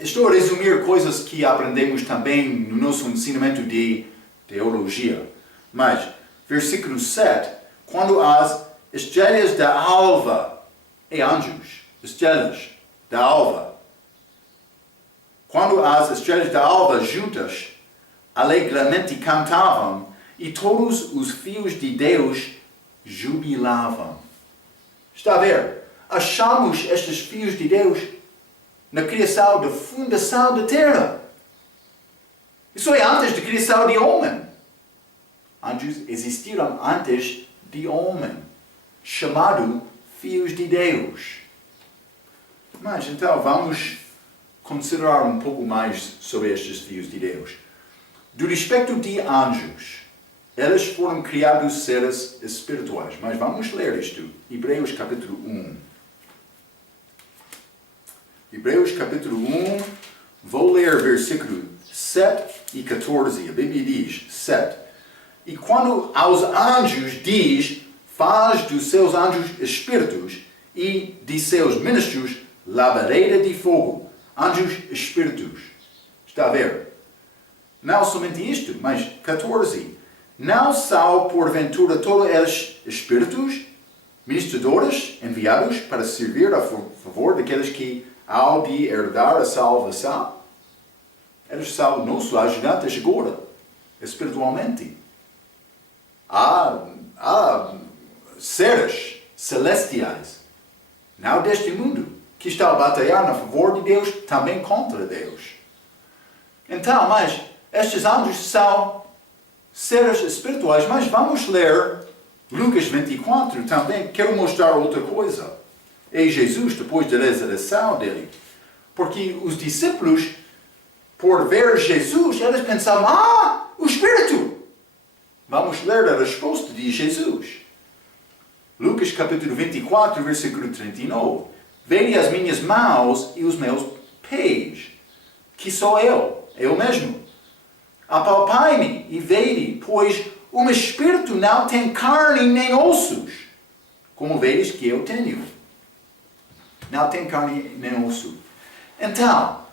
Estou a resumir coisas que aprendemos também no nosso ensinamento de teologia. Mas, versículo 7, quando as estrelas da alva, anjos, estrelas da alva, quando as estrelas da alva juntas alegremente cantavam e todos os filhos de Deus jubilavam. Está a ver? Achamos estes filhos de Deus na criação da fundação da terra. Isso é antes da criação de homem. Anjos existiram antes de homem, chamado filhos de Deus. Mas então vamos considerar um pouco mais sobre estes filhos de Deus. Do respeito de anjos, eles foram criados seres espirituais. Mas vamos ler isto. Hebreus capítulo 1. Hebreus capítulo 1, vou ler versículo 7 e 14. A Bíblia diz 7. E quando aos anjos diz, faz dos seus anjos espíritos e de seus ministros labareda de fogo. Anjos espíritos. Está a ver? Não somente isto, mas 14. Não são porventura todos eles espíritos, ministradores enviados para servir a favor daqueles que hão de herdar a salvação? Eles são nossos ajudantes agora, espiritualmente. Há seres celestiais, não deste mundo, que estão a batalhar a favor de Deus, também contra Deus. Então, mas estes anjos são seres espirituais, mas vamos ler Lucas 24 também. Quero mostrar outra coisa. É Jesus, depois da ressurreição dele. Porque os discípulos, por ver Jesus, eles pensavam, o Espírito! Vamos ler a resposta de Jesus. Lucas capítulo 24, versículo 39. Vede as minhas mãos e os meus pés, que sou eu mesmo. Apalpai-me e vede, pois um espírito não tem carne nem ossos, como vedes que eu tenho. Não tem carne nem osso. Então,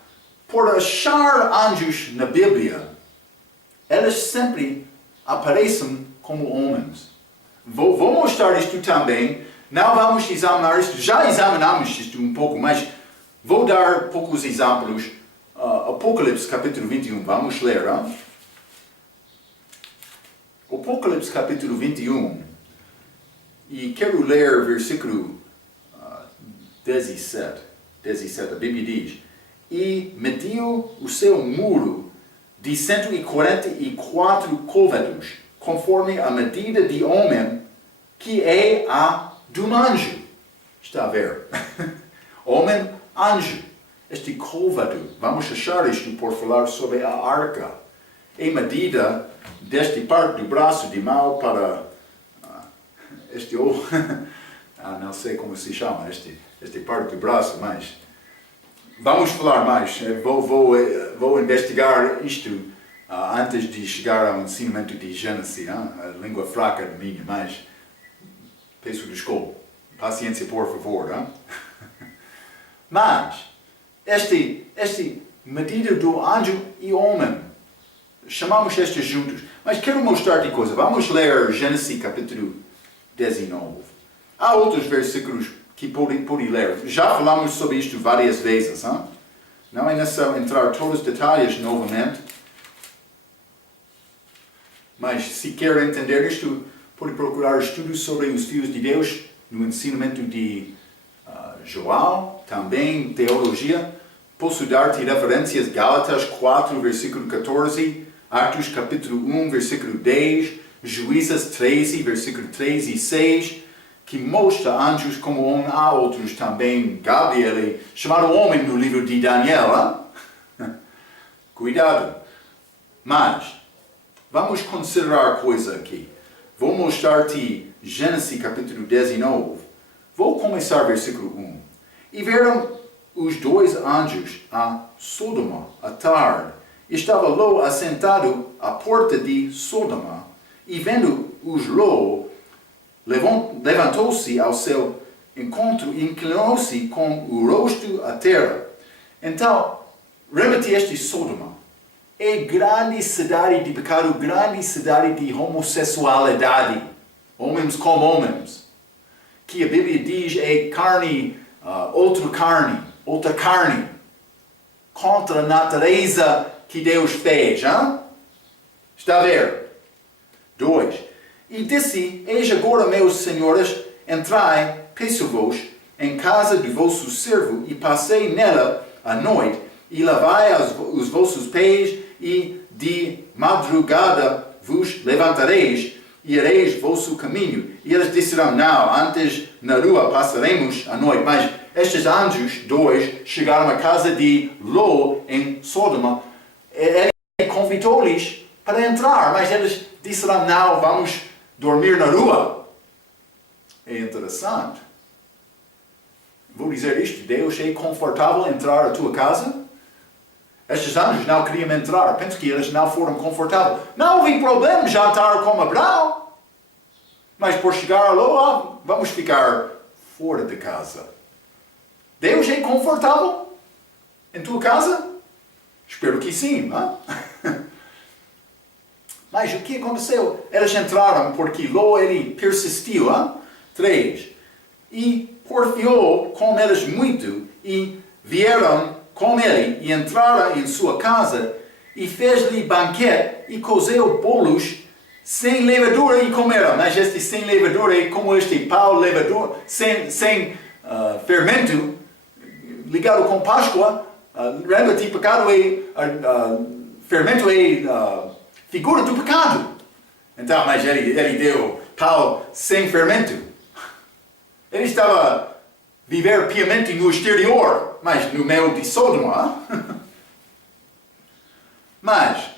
por achar anjos na Bíblia, eles sempre aparecem como homens. Vou mostrar isto também. Não vamos examinar isto. Já examinamos isto um pouco, mas vou dar poucos exemplos. Apocalipse capítulo 21. Vamos ler. Apocalipse capítulo 21. E quero ler versículo 17. A Bíblia diz: E mediu o seu muro de 144 côvados, conforme a medida de homem, que é a de um anjo. Está a ver? Homem, anjo. Este côvado, vamos achar isto por falar sobre a arca. É medida desta parte do braço de mão para este olho. Não sei como se chama esta parte do braço, mas vamos falar mais. Vou investigar isto antes de chegar ao ensinamento de Gênesis. A língua fraca de minha, mas peço desculpa. Paciência, por favor. Mas, este medida do anjo e homem, chamamos estes juntos. Mas quero mostrar-te coisa. Vamos ler Gênesis capítulo 19. Há outros versículos que pode ler. Já falamos sobre isto várias vezes. Não é necessário entrar em todos os detalhes novamente. Mas se quer entender isto, pode procurar estudos sobre os filhos de Deus no ensinamento de João, também teologia. Posso dar-te referências Gálatas 4, versículo 14, Atos capítulo 1, versículo 10, Juízes 13, versículo 3 e 6, que mostra anjos como homem. Há outros também. Gabriel, chamado homem no livro de Daniel. Cuidado. Mas, vamos considerar coisa aqui. Vou mostrar-te Gênesis capítulo 19. Vou começar versículo 1. E viram os dois anjos a Sodoma à tarde. Estava Ló assentado à porta de Sodoma, e vendo-os Ló, levantou-se ao seu encontro e inclinou-se com o rosto à terra. Então, remete este Sodoma. é grande cidade de pecado, grande cidade de homossexualidade. Homens com homens. Que a Bíblia diz é carne, outra carne. Contra a natureza que Deus fez. Hein? Está a ver? 2. E disse, eis agora, meus senhores, entrai, peço-vos, em casa de vosso servo, e passei nela a noite, e lavai os vossos pés, e de madrugada vos levantareis, e ireis vosso caminho. E eles disseram, não, antes na rua passaremos a noite. Mas estes anjos, 2, chegaram à casa de Ló, em Sodoma. Ele convidou-lhes para entrar, mas eles disseram, não, vamos dormir na rua. É interessante. Vou dizer isto, Deus é confortável entrar à tua casa? Estes anjos não queriam entrar. Penso que eles não foram confortáveis. Não houve problema jantar com Abraão. Mas por chegar lá, vamos ficar fora de casa. Deus é confortável em tua casa? Espero que sim. Não? Mas o que aconteceu? Eles entraram porque Ló ele persistiu. 3. E porfiou com eles muito e vieram com ele e entraram em sua casa e fez-lhe banquete e cozeu bolos sem levadura e comeram. Mas este sem levadura é como este pau levadura, sem fermento, ligado com Páscoa. Lembra-te, pecado fermento é figura do pecado. Então, mas ele deu pau sem fermento. Ele estava viver piamente no exterior, mas no meio de Sodoma. Mas,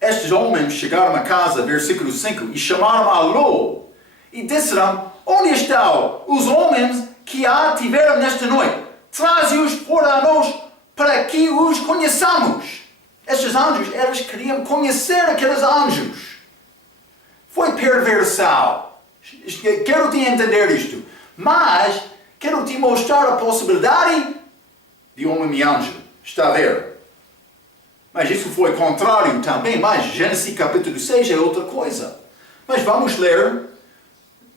estes homens chegaram a casa, versículo 5, e chamaram a Ló, e disseram, onde estão os homens que a tiveram nesta noite? Traze-os para nós, para que os conheçamos. Estes anjos, eles queriam conhecer aqueles anjos. Foi perversão. Quero te entender isto. Mas, quero te mostrar a possibilidade de homem e anjo. Está a ver? Mas isso foi contrário também. Mas, Gênesis capítulo 6 é outra coisa. Mas vamos ler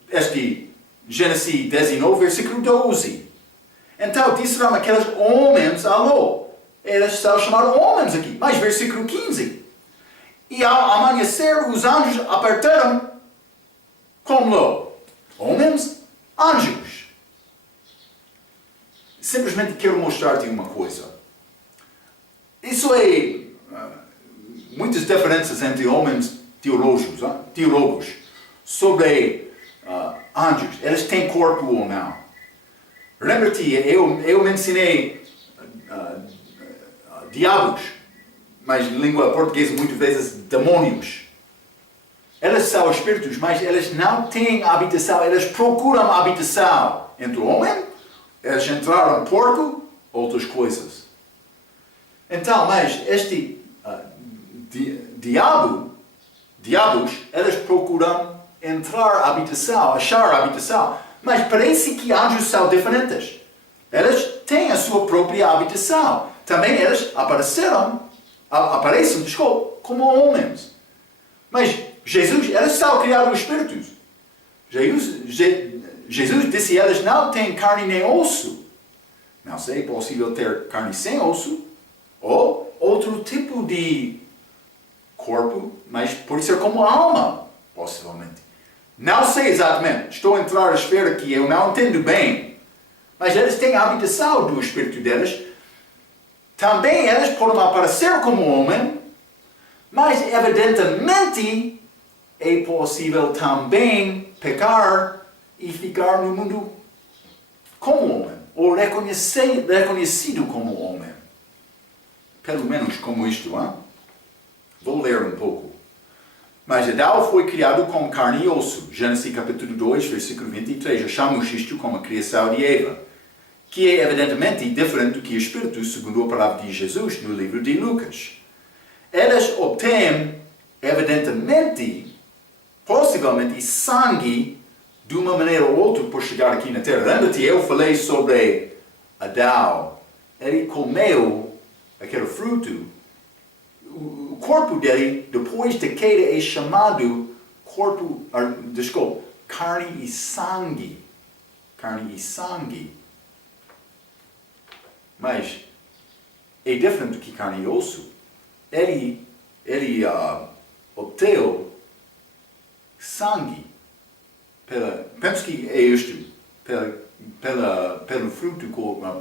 este Gênesis 19, versículo 12. Então, disseram aqueles homens a Ló. Eles estão chamados homens aqui. Mas, versículo 15. E ao amanhecer, os anjos apertaram com Ló. Homens, anjos. Simplesmente quero mostrar-te uma coisa. Isso é muitas diferenças entre homens teólogos sobre anjos. Eles têm corpo ou não. Lembra-te, eu mencionei diabos, mas em língua portuguesa muitas vezes demônios. Eles são espíritos, mas eles não têm habitação, eles procuram habitação. Entre o homem, eles entraram no porco, outras coisas. Então, mas este diabos, eles procuram entrar na habitação, achar a habitação. Mas parece que anjos são diferentes. Eles têm a sua própria habitação. Também eles aparecem como homens. Mas Jesus, eles são criados espíritos. Jesus disse a eles, não têm carne nem osso. Não sei, é possível ter carne sem osso, ou outro tipo de corpo, mas pode ser como alma, possivelmente. Não sei exatamente, estou a entrar na esfera que eu não entendo bem, mas eles têm a habitação do espírito deles. Também eles podem aparecer como homem, mas evidentemente é possível também pecar e ficar no mundo como homem, ou reconhecido como homem. Pelo menos como isto, hein? Vou ler um pouco. Mas Adão foi criado com carne e osso. Gênesis capítulo 2, versículo 23. Achamos isto como a criação de Eva, que é evidentemente diferente do que o Espírito, segundo a palavra de Jesus no livro de Lucas. Eles obtêm, evidentemente, possivelmente, sangue de uma maneira ou outra por chegar aqui na terra. Lembra-te, eu falei sobre Adão. Ele comeu aquele fruto, o corpo dele, depois da queda, é chamado carne e sangue. Carne e sangue. Mas é diferente do que carne e osso. Ele obteve sangue. Penso que é isto. Pelo fruto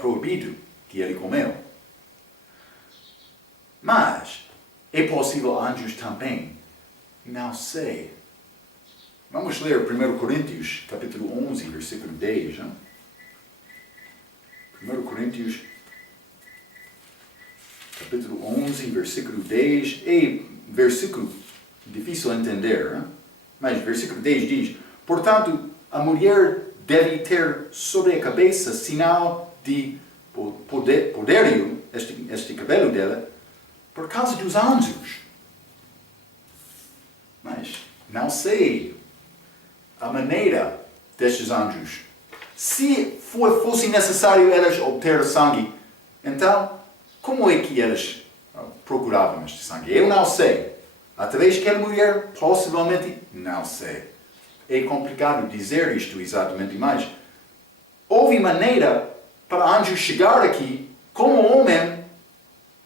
proibido que ele comeu. Mas é possível anjos também? Não sei. Vamos ler 1 Coríntios, capítulo 11, versículo 10. Hein? 1 Coríntios, capítulo 11, versículo 10. É versículo difícil de entender, hein? Mas versículo 10 diz: portanto, a mulher deve ter sobre a cabeça sinal de poderio, este cabelo dela, por causa dos anjos. Mas não sei a maneira destes anjos. Se fosse necessário elas obter sangue, então, como é que elas procuravam este sangue? Eu não sei. Através daquela mulher, possivelmente, não sei. É complicado dizer isto exatamente, mas houve maneira para anjos chegar aqui como homem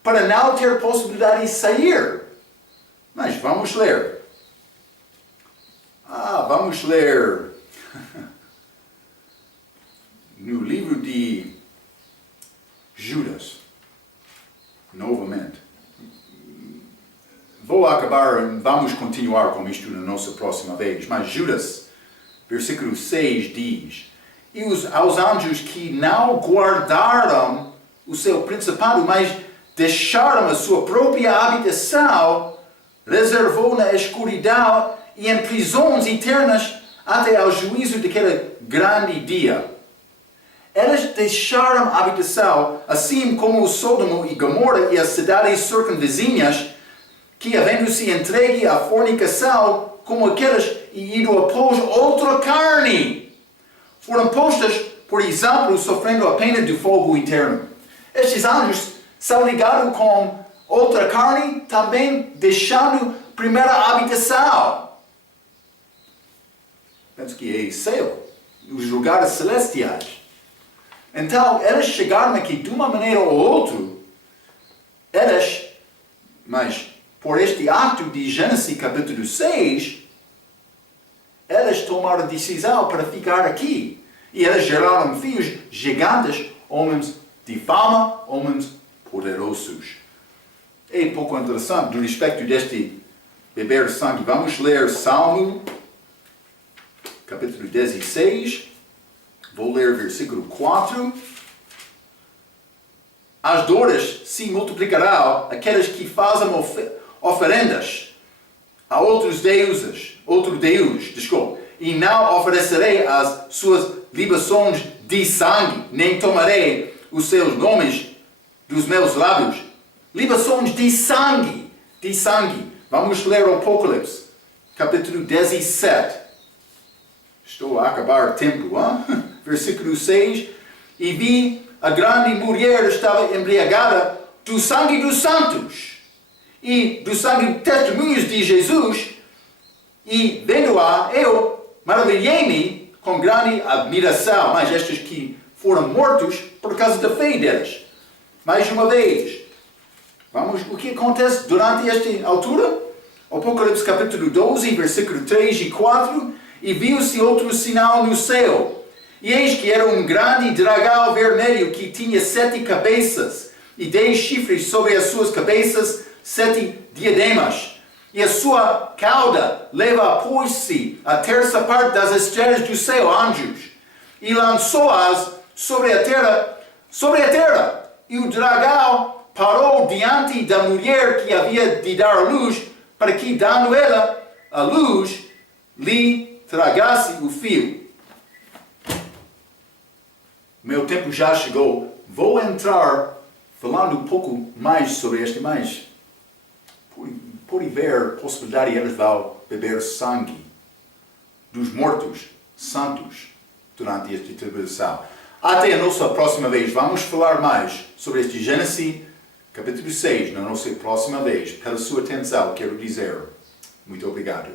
para não ter possibilidade de sair. Mas vamos ler. Vamos ler no livro de Judas, novamente. Vamos continuar com isto na nossa próxima vez, mas Judas, versículo 6 diz: e aos anjos que não guardaram o seu principado, mas deixaram a sua própria habitação, reservou na escuridão e em prisões eternas até ao juízo daquele grande dia. Elas deixaram a habitação, assim como o Sodoma e Gomorra e as cidades circunvizinhas, que havendo-se entregue à fornicação, como aquelas, e ido após outra carne, foram postas, por exemplo, sofrendo a pena de fogo eterno. Estes anjos são ligados com outra carne, também deixando a primeira habitação. Penso que é céu, os lugares celestiais. Então, elas chegaram aqui de uma maneira ou outra, mas por este ato de Gênesis capítulo 6, elas tomaram a decisão para ficar aqui. E elas geraram filhos gigantes, homens de fama, homens poderosos. É um pouco interessante do respeito deste beber sangue. Vamos ler Salmo, capítulo 16. Vou ler versículo 4. As dores se multiplicarão aqueles que fazem oferendas a outro Deus, e não oferecerei as suas libações de sangue, nem tomarei os seus nomes dos meus lábios. Libações de sangue. Vamos ler o Apocalipse, capítulo 17. Estou a acabar o tempo, hein? Versículo 6. E vi a grande mulher estava embriagada do sangue dos santos e do sangue de testemunhos de Jesus, e vendo-a, eu maravilhei-me com grande admiração. Mas estes que foram mortos por causa da fé deles. Mais uma vez, o que acontece durante esta altura? Apocalipse capítulo 12, versículo 3 e 4. E viu-se outro sinal no céu, e eis que era um grande dragão vermelho que tinha 7 cabeças e 10 chifres sobre as suas cabeças, 7 diademas. E a sua cauda leva após si a terça parte das estrelas do céu, anjos, e lançou-as sobre a terra. E o dragão parou diante da mulher que havia de dar a luz, para que, dando ela a luz, lhe tragasse o fio. Meu tempo já chegou. Vou entrar falando um pouco mais sobre este, mas por haver possibilidade, eles vão beber sangue dos mortos santos durante esta tribulação. Até a nossa próxima vez. Vamos falar mais sobre este Gênesis Capítulo 6, na nossa próxima vez. Pela sua atenção, quero dizer muito obrigado.